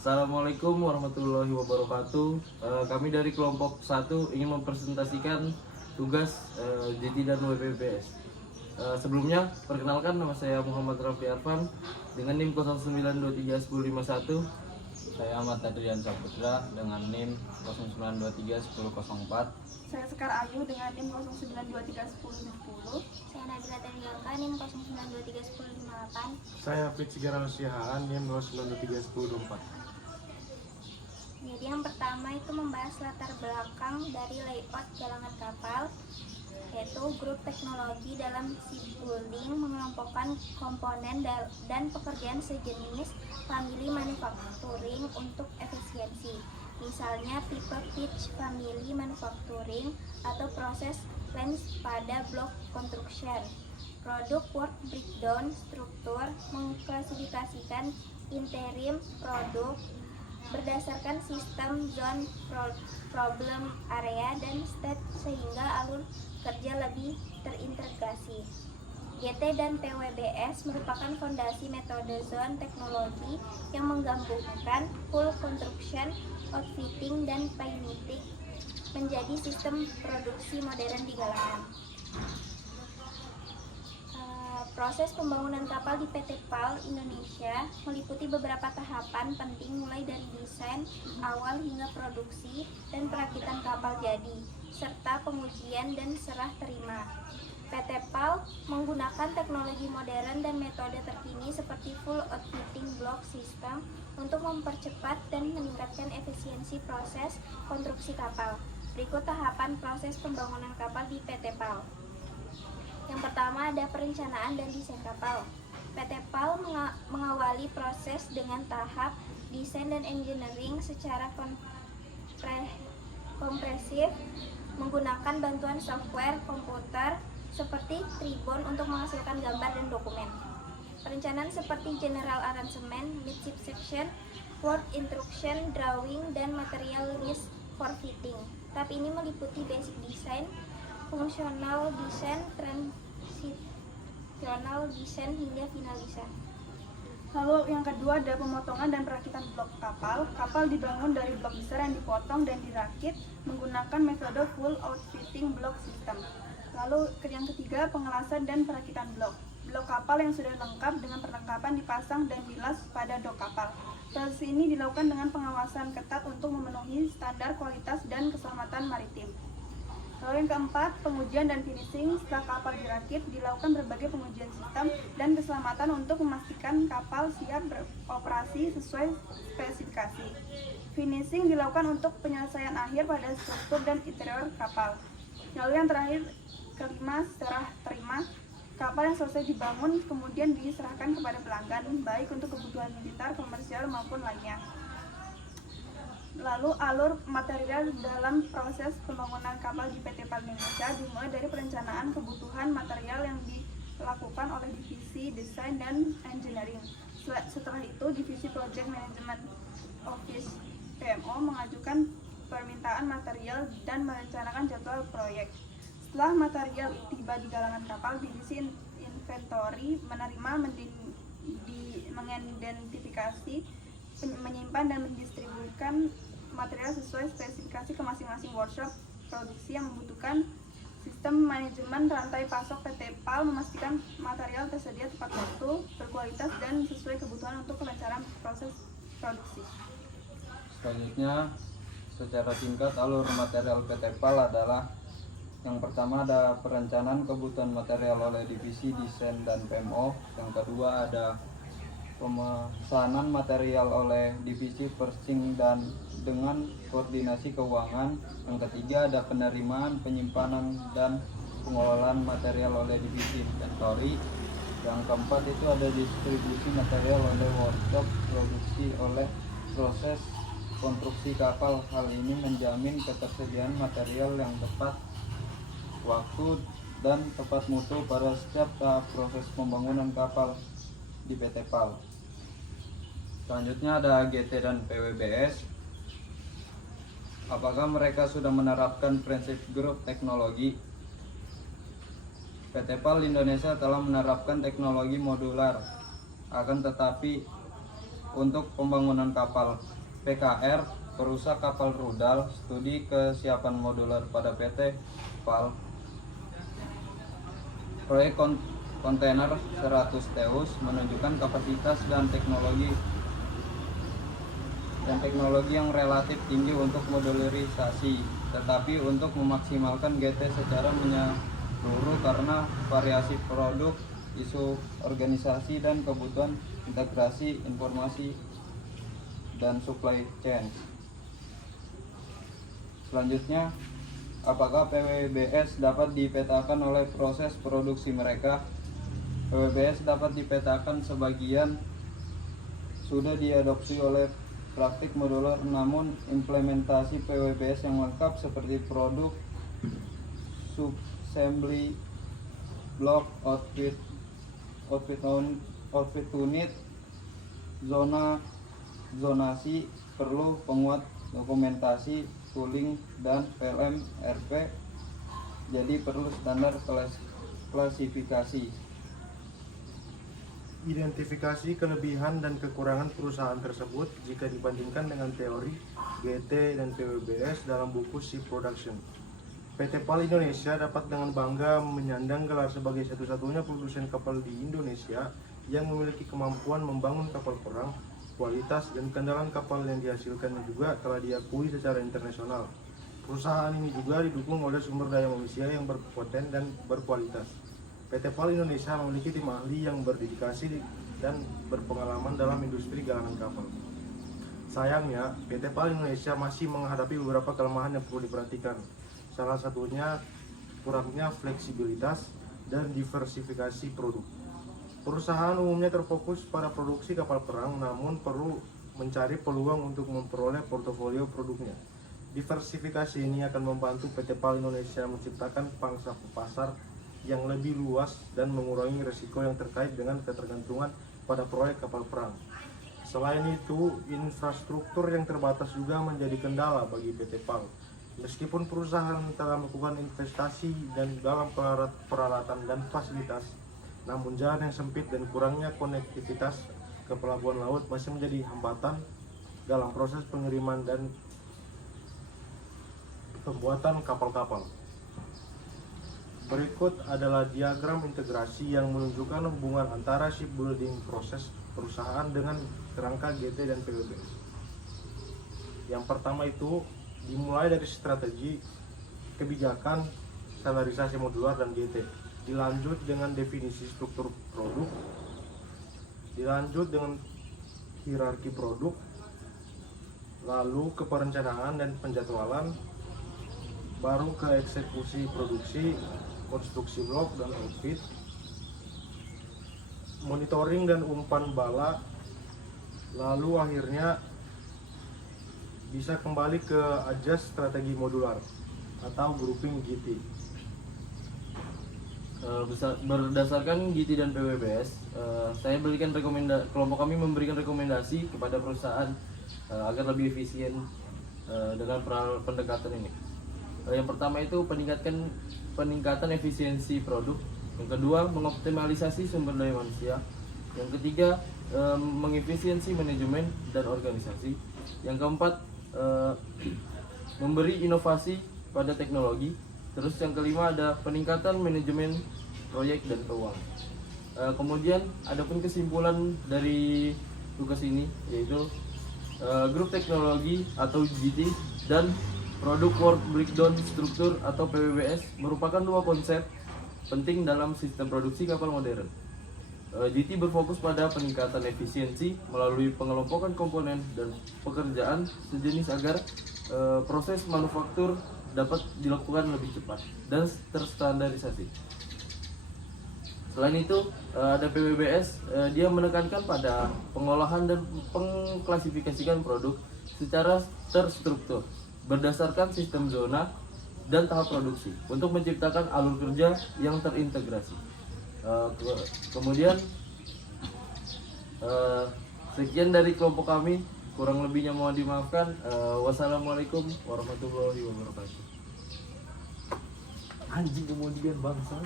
Assalamualaikum warahmatullahi wabarakatuh. Kami dari kelompok 1 ingin mempresentasikan tugas JT dan WPBS. Sebelumnya, perkenalkan, nama saya Muhammad Raffi Arfan dengan NIM 09231051. Saya Ahmad Adrian Saputra dengan NIM 09231004. Saya Sekar Ayu dengan NIM 09231010. Saya Nabila Tenggalka NIM 09231058. Saya Fit Sigara Sihaan NIM 09231024. Jadi yang pertama itu membahas latar belakang dari layout galangan kapal, yaitu grup teknologi dalam shipbuilding mengelompokkan komponen dan pekerjaan sejenis family manufacturing untuk efisiensi. Misalnya tipe pitch family manufacturing atau proses lens pada block construction. Produk work breakdown struktur mengklasifikasikan interim produk berdasarkan sistem zone problem area dan state sehingga alur kerja lebih terintegrasi. GT dan PWBS merupakan fondasi metode zone teknologi yang menggabungkan full construction, outfitting, dan painting menjadi sistem produksi modern di galangan. Proses pembangunan kapal di PT PAL Indonesia meliputi beberapa tahapan penting mulai dari desain awal hingga produksi dan perakitan kapal jadi, serta pengujian dan serah terima. PT PAL menggunakan teknologi modern dan metode terkini seperti full outfitting block system untuk mempercepat dan meningkatkan efisiensi proses konstruksi kapal. Berikut tahapan proses pembangunan kapal di PT PAL. Yang pertama ada perencanaan dan desain kapal. PT PAL mengawali proses dengan tahap desain dan engineering secara kompresif menggunakan bantuan software komputer seperti Tribon untuk menghasilkan gambar dan dokumen. Perencanaan seperti general arrangement, midship section, work instruction, drawing, dan material list for fitting. Tahap ini meliputi basic design, fungsional desain, transitional desain, hingga finalisasi. Lalu yang kedua ada pemotongan dan perakitan blok kapal. Kapal dibangun dari blok besar yang dipotong dan dirakit menggunakan metode full outfitting block system. Lalu yang ketiga pengelasan dan perakitan blok. Blok kapal yang sudah lengkap dengan perlengkapan dipasang dan bilas pada dok kapal. Proses ini dilakukan dengan pengawasan ketat untuk memenuhi standar kualitas dan keselamatan maritim. Lalu yang keempat, pengujian dan finishing. Setelah kapal dirakit, dilakukan berbagai pengujian sistem dan keselamatan untuk memastikan kapal siap beroperasi sesuai spesifikasi. Finishing dilakukan untuk penyelesaian akhir pada struktur dan interior kapal. Lalu yang terakhir, kelima, serah terima. Kapal yang selesai dibangun kemudian diserahkan kepada pelanggan, baik untuk kebutuhan militer, komersial, maupun lainnya. Lalu alur material dalam proses pembangunan kapal di PT PAL Indonesia dimulai dari perencanaan kebutuhan material yang dilakukan oleh divisi desain dan engineering. Setelah itu divisi project management office PMO mengajukan permintaan material dan merencanakan jadwal proyek. Setelah material tiba di galangan kapal, divisi inventory menerima, mengidentifikasi, menyimpan dan mendistribusikan material sesuai spesifikasi ke masing-masing workshop produksi yang membutuhkan. Sistem manajemen rantai pasok PT PAL memastikan material tersedia tepat waktu, berkualitas, dan sesuai kebutuhan untuk kelancaran proses produksi. Selanjutnya, secara singkat alur material PT PAL adalah: yang pertama ada perencanaan kebutuhan material oleh divisi desain dan PMO. Yang kedua ada pemesanan material oleh divisi purchasing dan dengan koordinasi keuangan. Yang ketiga ada penerimaan, penyimpanan, dan pengelolaan material oleh divisi inventory. Yang keempat itu ada distribusi material oleh workshop produksi oleh proses konstruksi kapal. Hal ini menjamin ketersediaan material yang tepat waktu dan tepat mutu pada setiap tahap proses pembangunan kapal di PT PAL. Selanjutnya ada GT dan PWBS. Apakah mereka sudah menerapkan prinsip grup teknologi? PT PAL Indonesia telah menerapkan teknologi modular. Akan tetapi untuk pembangunan kapal. PKR, perusak kapal rudal, studi kesiapan modular pada PT PAL. Proyek kontainer 100 TEUS menunjukkan kapasitas dan teknologi yang relatif tinggi untuk modularisasi, tetapi untuk memaksimalkan GT secara menyeluruh karena variasi produk, isu organisasi, dan kebutuhan integrasi informasi dan supply chain. Selanjutnya, apakah PWBS dapat dipetakan oleh proses produksi mereka? PWBS dapat dipetakan, sebagian sudah diadopsi oleh praktik modular, namun implementasi PWBS yang lengkap seperti produk, subassembly, block, outfit unit, zonasi perlu penguat dokumentasi, tooling, dan PLM RP, jadi perlu standar klasifikasi. Identifikasi kelebihan dan kekurangan perusahaan tersebut jika dibandingkan dengan teori GT dan PWBS dalam buku Ship Production. PT PAL Indonesia dapat dengan bangga menyandang gelar sebagai satu-satunya produsen kapal di Indonesia yang memiliki kemampuan membangun kapal perang. Kualitas dan keandalan kapal yang dihasilkan juga telah diakui secara internasional. Perusahaan ini juga didukung oleh sumber daya manusia yang berkompeten dan berkualitas. PT PAL Indonesia memiliki tim ahli yang berdedikasi dan berpengalaman dalam industri galangan kapal. Sayangnya, PT PAL Indonesia masih menghadapi beberapa kelemahan yang perlu diperhatikan. Salah satunya kurangnya fleksibilitas dan diversifikasi produk. Perusahaan umumnya terfokus pada produksi kapal perang, namun perlu mencari peluang untuk memperoleh portofolio produknya. Diversifikasi ini akan membantu PT PAL Indonesia menciptakan pangsa pasar yang lebih luas dan mengurangi risiko yang terkait dengan ketergantungan pada proyek kapal perang. Selain itu, infrastruktur yang terbatas juga menjadi kendala bagi PT PAL. Meskipun perusahaan telah melakukan investasi dan dalam peralatan dan fasilitas, namun jalan yang sempit dan kurangnya konektivitas ke pelabuhan laut masih menjadi hambatan dalam proses pengiriman dan pembuatan kapal-kapal. Berikut adalah diagram integrasi yang menunjukkan hubungan antara shipbuilding proses perusahaan dengan kerangka GT dan PWBS. Yang pertama itu dimulai dari strategi, kebijakan, standarisasi modular dan GT. Dilanjut dengan definisi struktur produk, dilanjut dengan hierarki produk, lalu ke perencanaan dan penjadwalan, baru ke eksekusi produksi, konstruksi blok dan outfit, monitoring dan umpan bala, lalu akhirnya bisa kembali ke adjust strategi modular atau grouping GT. Berdasarkan GT dan PWBS, kelompok kami memberikan rekomendasi kepada perusahaan agar lebih efisien dengan pendekatan ini. Yang pertama itu peningkatan efisiensi produk. Yang kedua, mengoptimalisasi sumber daya manusia. Yang ketiga, mengefisiensi manajemen dan organisasi. Yang keempat, memberi inovasi pada teknologi. Terus yang kelima ada peningkatan manajemen proyek dan keuangan. Kemudian adapun kesimpulan dari tugas ini yaitu grup teknologi atau GT dan produk work breakdown struktur atau PWBS merupakan dua konsep penting dalam sistem produksi kapal modern. GT berfokus pada peningkatan efisiensi melalui pengelompokan komponen dan pekerjaan sejenis agar proses manufaktur dapat dilakukan lebih cepat dan terstandarisasi. Selain itu, ada PWBS, dia menekankan pada pengolahan dan pengklasifikasikan produk secara terstruktur berdasarkan sistem zona dan tahap produksi untuk menciptakan alur kerja yang terintegrasi. Kemudian sekian dari kelompok kami, kurang lebihnya mohon dimaafkan. Wassalamualaikum warahmatullahi wabarakatuh. Anjing kemudian bangsa.